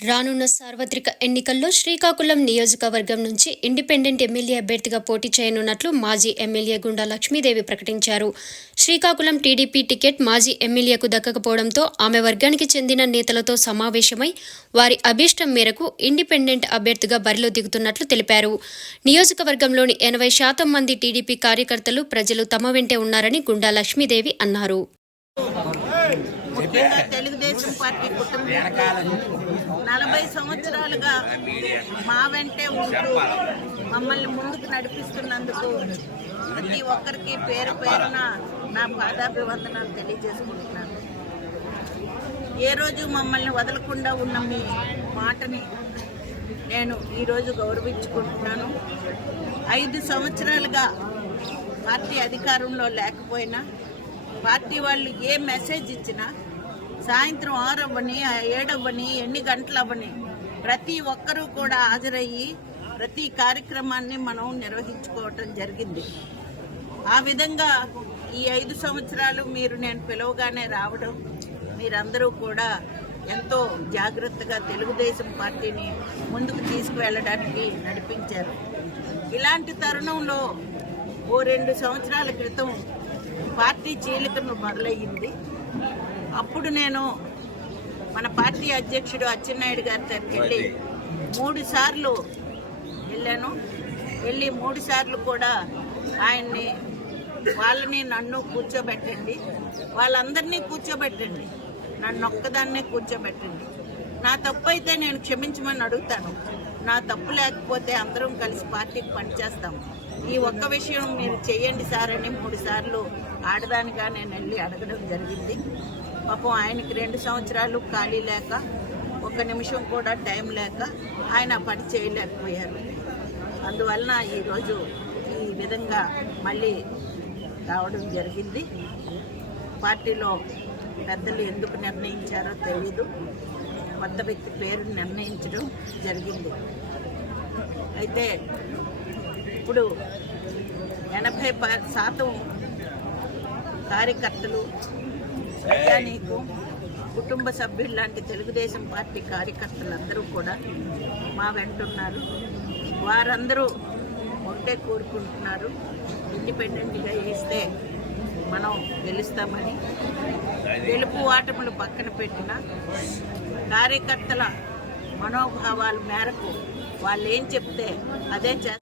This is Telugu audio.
రానున్న సార్వత్రిక ఎన్నికల్లో శ్రీకాకుళం నియోజకవర్గం నుంచి ఇండిపెండెంట్ ఎమ్మెల్యే అభ్యర్థిగా పోటీ చేయనున్నట్లు మాజీ ఎమ్మెల్యే గుండా లక్ష్మీదేవి ప్రకటించారు శ్రీకాకుళం టీడీపీ టికెట్ మాజీ ఎమ్మెల్యేకు దక్కకపోవడంతో ఆమె వర్గానికి చెందిన నేతలతో సమావేశమై వారి అభీష్టం మేరకు ఇండిపెండెంట్ అభ్యర్థిగా బరిలో దిగుతున్నట్లు తెలిపారు నియోజకవర్గంలోని ఎనభై శాతం మంది టీడీపీ కార్యకర్తలు ప్రజలు తమ వెంటే ఉన్నారని గుండా లక్ష్మీదేవి అన్నారు తెలుగుదేశం పార్టీ కుటుంబం నలభై సంవత్సరాలుగా మా వెంటే ఉంటూ మమ్మల్ని ముందుకు నడిపిస్తున్నందుకు ప్రతి ఒక్కరికి పేరు పేరున నా పాదాభివందనాలు తెలియజేసుకుంటున్నాను. ఏ రోజు మమ్మల్ని వదలకుండా ఉన్న మీ మాటని నేను ఈరోజు గౌరవించుకుంటున్నాను. ఐదు సంవత్సరాలుగా పార్టీ అధికారంలో లేకపోయినా పార్టీ వాళ్ళు ఏ మెసేజ్ ఇచ్చినా సాయంత్రం ఆరవ్వని ఏడవ్వని ఎన్ని గంటలవ్వని ప్రతి ఒక్కరూ కూడా హాజరయ్యి ప్రతి కార్యక్రమాన్ని మనం నిర్వహించుకోవటం జరిగింది. ఆ విధంగా ఈ ఐదు సంవత్సరాలు మీరు నేను పిలవగానే రావడం మీరందరూ కూడా ఎంతో జాగ్రత్తగా తెలుగుదేశం పార్టీని ముందుకు తీసుకువెళ్ళడానికి నడిపించారు. ఇలాంటి తరుణంలో ఓ రెండు సంవత్సరాల క్రితం పార్టీ చీలికను మొదలయ్యింది. అప్పుడు నేను మన పార్టీ అధ్యక్షుడు అచ్చెన్నాయుడు గారి దగ్గరికి వెళ్ళి మూడు సార్లు వెళ్ళాను. వెళ్ళి మూడు సార్లు కూడా ఆయన్ని వాళ్ళని నన్ను కూర్చోబెట్టండి. వాళ్ళందరినీ కూర్చోబెట్టండి. నన్ను ఒక్కదాన్నే కూర్చోబెట్టండి. నా తప్పు అయితే నేను క్షమించమని అడుగుతాను. నా తప్పు లేకపోతే అందరం కలిసి పార్టీకి పనిచేస్తాం. ఈ ఒక్క విషయం మీరు చేయండి సార్ అని మూడు సార్లు ఆడదానిగా నేను వెళ్ళి అడగడం జరిగింది. పాపం ఆయనకి రెండు సంవత్సరాలు ఖాళీ లేక ఒక నిమిషం కూడా టైం లేక ఆయన పని చేయలేకపోయారు. అందువలన ఈరోజు ఈ విధంగా మళ్ళీ రావడం జరిగింది. పార్టీలో పెద్దలు ఎందుకు నిర్ణయించారో తెలియదు కొత్త వ్యక్తి పేరు నిర్ణయించడం జరిగింది. అయితే ఇప్పుడు ఎనభై ప- శాతం కార్యకర్తలు నీకు కుటుంబ సభ్యులు లాంటి తెలుగుదేశం పార్టీ కార్యకర్తలందరూ కూడా మా వెంటున్నారు వారందరూ ఒకటే కోరుకుంటున్నారు. ఇండిపెండెంట్గా వేస్తే మనం గెలుస్తామని. గెలుపు ఆటములు పక్కన పెట్టిన కార్యకర్తల మనోభావాల మేరకు వాళ్ళు ఏం చెప్తే అదే చేస్తారు.